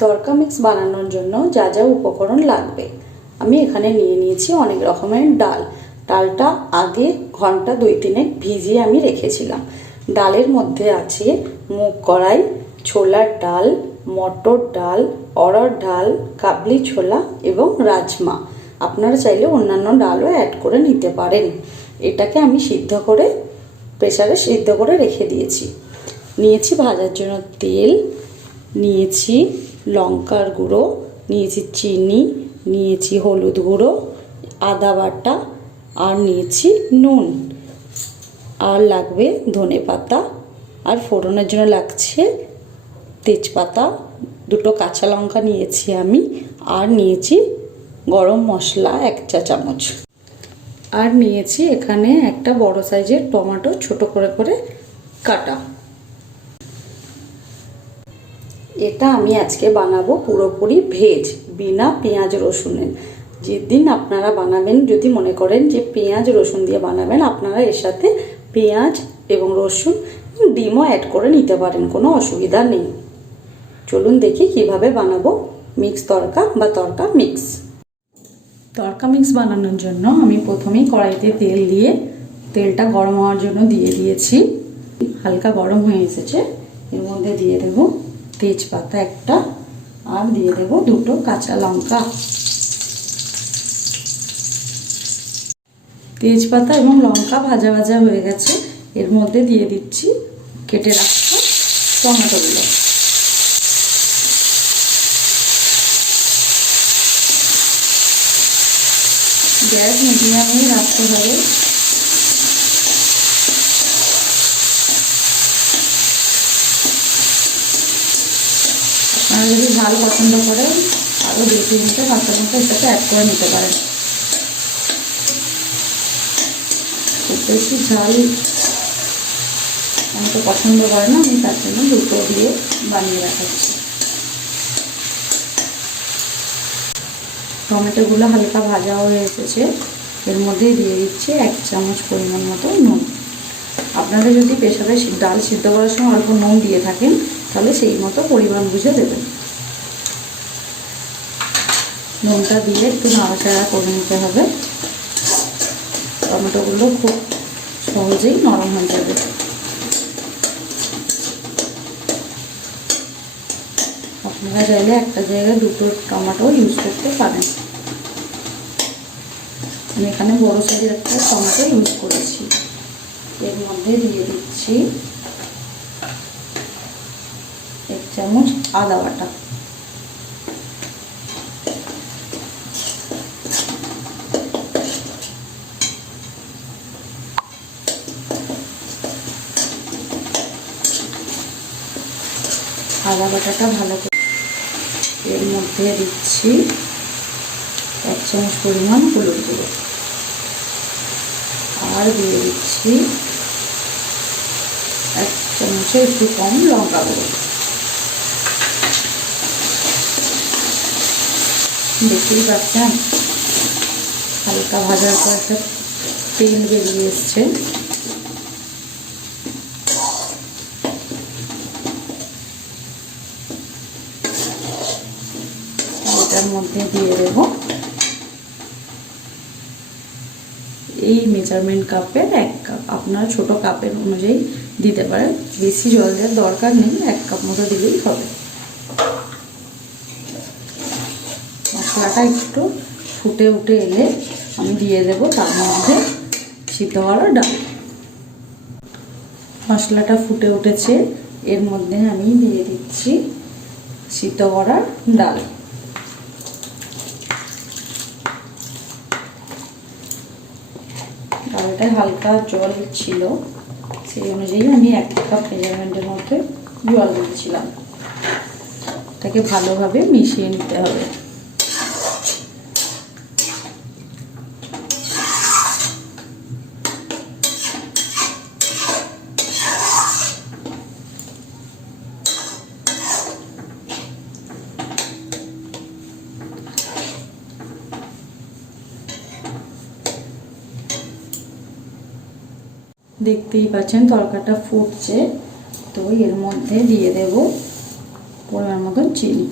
তরকা mix বানানোর জন্য যা যা উপকরণ লাগবে আমি এখানে নিয়ে নিয়েছি অনেক রকমের ডাল। ডালটা আগে ঘন্টা 2-3 ভিজিয়ে আমি রেখেছিলাম। ডালের মধ্যে আছে মুগ কড়াই, ছোলার ডাল, মটর ডাল, অড়হর ডাল, কাবলি ছোলা এবং রাজমা। আপনারা চাইলে অন্যান্য ডালও অ্যাড করে নিতে পারেন। এটাকে আমি সিদ্ধ করে প্রেসারে সিদ্ধ করে রেখে দিয়েছি। নিয়েছি ভাজার জন্য তেল, নিয়েছি লঙ্কার গুঁড়ো, নিয়েছি চিনি, নিয়েছি হলুদ গুঁড়ো, আদা বাটা, আর নিয়েছি নুন, আর লাগবে ধনে পাতা, আর ফোড়নের জন্য লাগছে তেজপাতা, 2 কাঁচা লঙ্কা নিয়েছি আমি, আর নিয়েছি গরম মশলা 1 চা চামচ, আর নিয়েছি এখানে একটা বড় সাইজের টমেটো ছোট করে করে কাটা। এটা আমি আজকে বানাবো পুরোপুরি ভেজ, বিনা পেঁয়াজ রসুনের। যেদিন আপনারা বানাবেন, যদি মনে করেন যে পেঁয়াজ রসুন দিয়ে বানাবেন, আপনারা এর সাথে পেঁয়াজ এবং রসুন, ডিমও অ্যাড করে নিতে পারেন, কোনো অসুবিধা নেই। চলুন দেখি কিভাবে বানাবো মিক্স তরকা বা তরকা মিক্স। তরকা মিক্স বানানোর জন্য আমি প্রথমেই কড়াইতে তেল দিয়ে তেলটা গরম হওয়ার জন্য দিয়ে দিয়েছি। হালকা গরম হয়ে এসেছে, এর মধ্যে দিয়ে দেব তেজপাতা একটা, আর দিয়ে দেব 2 কাঁচা লঙ্কা। তেজপাতা এবং লঙ্কা ভাজা ভাজা হয়ে গেছে, এর মধ্যে দিয়ে দিচ্ছি কেটে রাখা টমেটোগুলো। গ্যাস মিডিয়ামেই রাখতে হবে। আপনারা যদি ঝাল পছন্দ করেন আরও 2-3টে কাঁচা লঙ্কা এর সাথে অ্যাড করে নিতে পারেন। খুব বেশি ঝাল আমি তো পছন্দ করে না, আমি তার জন্য 2টো দিয়ে বানিয়ে রাখাচ্ছি। টমেটোগুলো হালকা ভাজা হয়ে এসেছে, এর মধ্যে দিয়ে দিচ্ছি 1 চামচ পরিমাণ মতো নুন। আপনারা যদি প্রেসারে ডাল সিদ্ধ করার সময় অল্প নুন দিয়ে থাকেন, তাহলে সেই মতো পরিমাণ বুঝে দেবেন। নুনটা দিয়ে একটু নাড়াচাড়া করে নিতে হবে। টমেটোগুলো খুব সহজেই নরম হয়ে যাবে। আপনারা চাইলে একটা জায়গায় 2টো টমেটো ইউজ করতে পারেন। আমি এখানে বড় সাইজের একটা টমেটো ইউজ করেছি। এর মধ্যে দিয়ে দিচ্ছি 1 চামচ আদা বাটা, আদা বাটাটা ভালো করে। এর মধ্যে দিচ্ছি 1 চামচ পরিমাণ হলুদ গুঁড়ো, আর দিয়ে দিচ্ছি 1 চামচের একটু কম লঙ্কা গুঁড়ো। দেখতেই পাচ্ছেন হালকা ভাজার পর একটা তেল বেরিয়ে এসছে। এটার মধ্যে দিয়ে দেব এই মেজারমেন্ট কাপের 1 কাপ। আপনারা ছোট কাপের অনুযায়ী দিতে পারেন, বেশি জল দেওয়ার দরকার নেই, 1 কাপ মতো দিলেই হবে। মশলাটা একটু ফুটে উঠে এলে আমি দিয়ে দেব তার মধ্যে সিদ্ধ করা ডাল। মশলাটা ফুটে উঠেছে, এর মধ্যে আমি দিয়ে দিচ্ছি সিদ্ধ করা ডাল। ডালটায় হালকা জল ছিল, সেই অনুযায়ী আমি 1 কাপ মেজারমেন্টের মধ্যে জল দিয়েছিলাম। এটাকে ভালোভাবে মিশিয়ে নিতে হবে। দেখতেই পাচ্ছেন তরকাটা ফুটছে, তো এর মধ্যে দিয়ে দেব পরিমাণ মতন চিনি।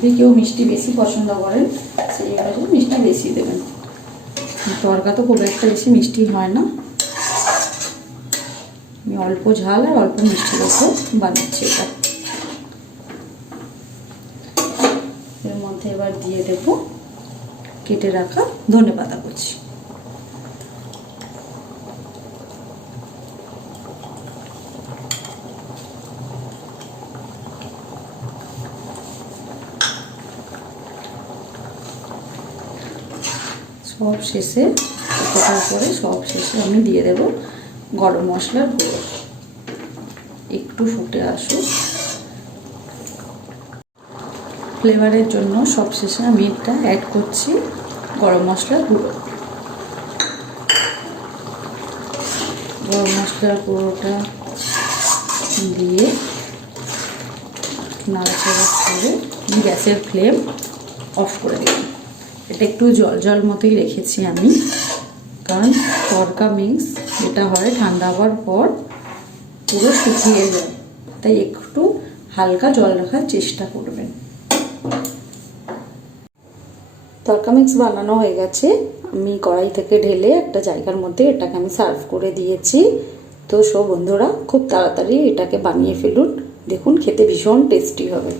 যদি কেউ মিষ্টি বেশি পছন্দ করেন সেই অনুযায়ী মিষ্টি বেশি দেবেন। তরকা তো খুব একটা বেশি মিষ্টি হয় না, আমি অল্প ঝাল আর অল্প মিষ্টি রেখে বানাচ্ছি এটা। এর মধ্যে এবার দিয়ে দেব কেটে রাখা ধনেপাতা কুচি। সব শেষে ফোটার পরে সব শেষে আমি দিয়ে দেব গরম মশলার গুঁড়ো। একটু ফুটে আসুক, ফ্লেভারের জন্য সব শেষে আমি এটা অ্যাড করছি গরম মশলার গুঁড়ো। গরম মশলার গুঁড়োটা দিয়ে নাড়াচাড়া করে গ্যাসের ফ্লেম অফ করে দিলাম। এটা একটু জল জল মতোই রেখেছি আমি, কারণ তড়কা মিক্স যেটা হয় ঠান্ডা হওয়ার পর পুরো শুকিয়ে যায়, তাই একটু হালকা জল রাখার চেষ্টা করবেন। তড়কা মিক্স বানানো হয়ে গেছে, আমি কড়াই থেকে ঢেলে একটা জায়গার মধ্যে এটাকে আমি সার্ভ করে দিয়েছি। তো সব বন্ধুরা খুব তাড়াতাড়ি এটাকে বানিয়ে ফেলুন, দেখুন খেতে ভীষণ টেস্টি হবে।